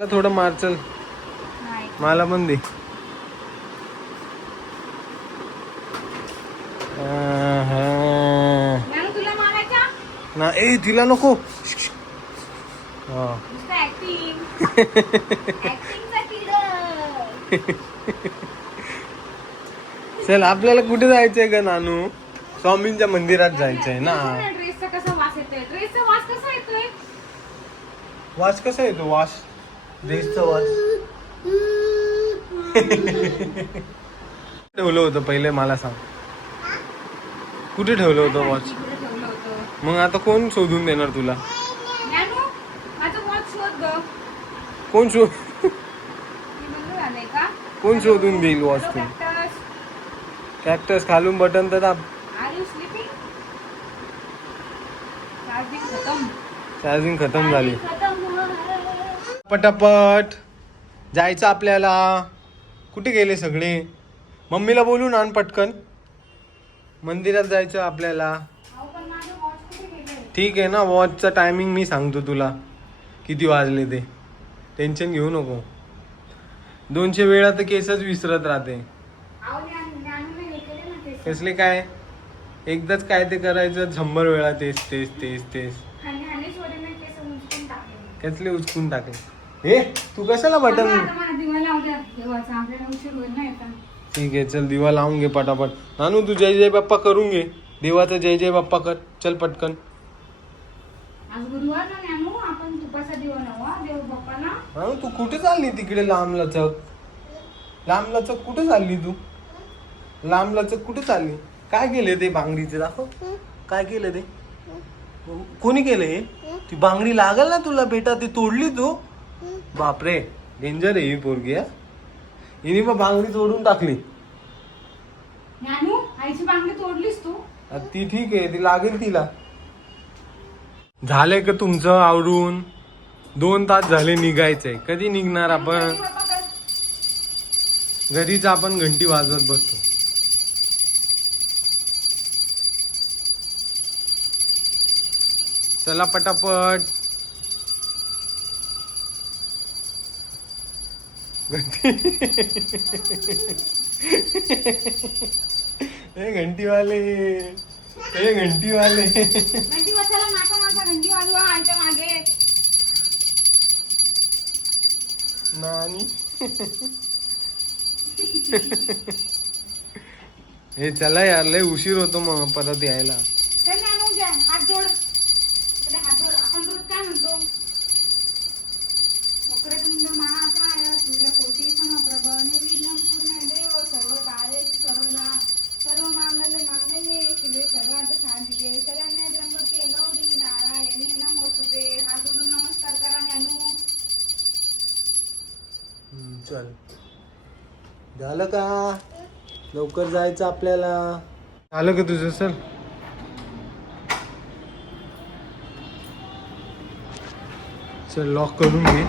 थोडं मार चल, मला पण दे. तुला मारायचा ना ए तिला नको. चल आपल्याला कुठे जायचंय का नानू? स्वामींच्या मंदिरात जायचंय ना. ड्रेसचा कसा वास येतोय? ड्रेसचा वास कसा येतोय? वास कसा येतो? वास ड्रेसचा वास ठेवलं होतं पहिले मला सांग, कुठे ठेवलं होतं वॉच? ठेवलं होतं. मग आता कोण शोधून देणार तुला? ज्ञानू, माझं वॉच शोध ग. कोण शोध हे बंद झालंय का? कोण शोधून देईल वॉच तू? Cactus. कॅक्टस खालून बटन तर दाब. Are you sleeping? Charging खतम. चार्जिंग खतम झाली. खतम हुआ है. पटापट जायचं आपल्याला. कुठे गेले सगळे? मम्मीला बोलून आण पटकन. मंदिरात जायचं आपल्याला. अहो, पण माझं वॉच कुठे गेलंय? ठीक आहे ना, वॉचचा टायमिंग मी सांगतो तुला किती वाजले ते. टेन्शन घेऊ नको. 200 वेळा तर केसच विसरत राहते. अहो, ज्ञानूने हे केले ना केस. कसले काय? एकदाच काय ते करायचं 100 वेळा तेच तेच तेच तेच. आणि सोडीने केस उचलून टाकले. कसले उचकून टाकले? हे तू कशाला बटन? आता मला दिवा लावू द्या. देवाचा आपल्याला उशीर होईल ना येता. ठीक आहे चल दिवा लावून घे पटापट. नानू तू जय जय बाप्पा करून घे. देवाचा जय जय बाप्पा कर. चल पटकन. आज गुरुवार ना ज्ञानू, आपण तुपाचा दिवा लावू हा देव बाप्पाला. नानू तू कुठे चालली तिकडे लांब लचक? लांब लचक कुठे चालली तू? लांब लचक कुठे चालली? काय केले ते बांगडीचे? दाखव काय केलं ते. कोणी केलं हे? ती बांगडी लागल ना तुला बेटा. ती तोडली तू? बापरे डेंजर आहे ही पोरगी. हिने पण बांगडी तोडून टाकली. ज्ञानू, आईची बांगडी तोडलीस तू? ती ठीक आहे, ती लागेल तिला. झालंय का तुमचं आवरून? 2 तास झाले निघायचंय. कधी निघणार आपण? गणपती बाप्पा कर. घरीच आपण घंटी वाजवत बसतो. चला पटापट. घंटी हे घंटीवाले, हे घंटीवाले. घंटी वाजवायला नाका माझा घंटी वाजवा आईच्या मागे. नानी हे चला यार, लय उशीर होतो मग परत यायला. चल ज्ञानू, घ्या हात जोड. पुढे हात जोड. आपण रोज काय म्हणतो? वक्रतुंड महाकाय सूर्यकोटी समप्रभ निर्विघ्नं कुरु देव सर्व कार्येषु सर्वदा सर्व मांगल्ये शिवे सर्वार्थ साधिके शरण्ये त्र्यंबके गौरी नारायणी नमोस्तुते. हात जोडून नमस्कार करा ज्ञानू. चल झालं का? लवकर जायचं आपल्याला. झालं का तुझं? चल चल लॉक करून घे.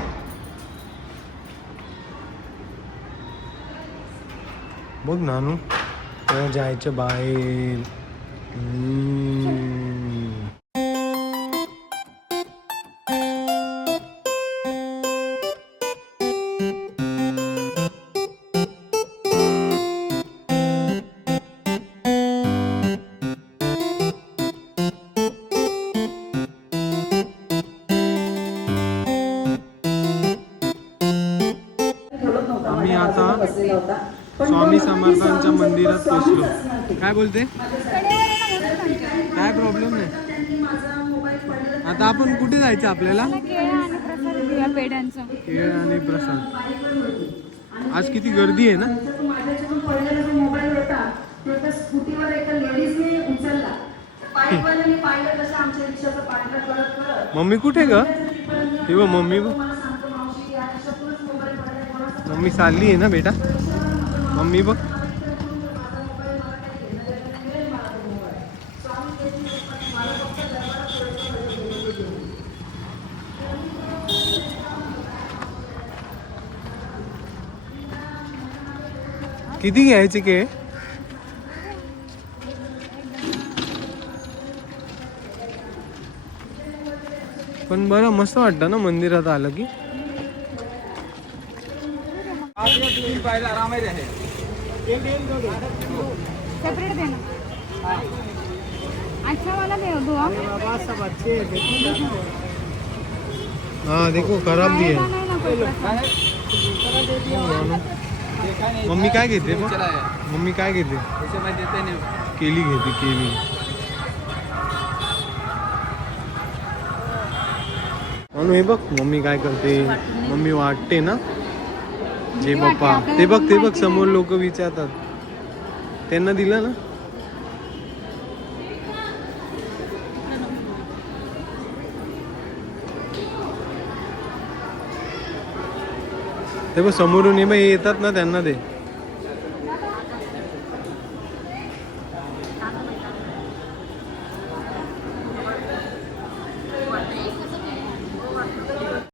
बघ नानू जायचं बाहेर. आम्ही आता स्वामी समर्थांच्या मंदिरात पोहोचलो. काय बोलते? काय प्रॉब्लेम नाही. आता आपण कुठे जायचं आपल्याला? केळ आणि प्रसाद. आज किती गर्दी आहे ना. मम्मी कुठे ग? हे बघ मम्मी बघ. मम्मी चालली आहे ना बेटा. मम्मी बघ. किती घ्यायचे के? पण बरं मस्त वाटतं ना मंदिरात आलं की. सेपरेट देना अच्छा वाला दे दो आप सब अच्छे हैं हाँ देखो खराब भी खाएगा आहे नहीं ना कोई मम्मी काय घेते मग? मम्मी काय घेते केली घेते केली म्हणून हे बघ मम्मी काय करते मम्मी वाटते ना जे पप्पा ते बघ समोर लोक विचारतात त्यांना दिलं ना ते बघ समोरून हे बघ हे येतात ना त्यांना दे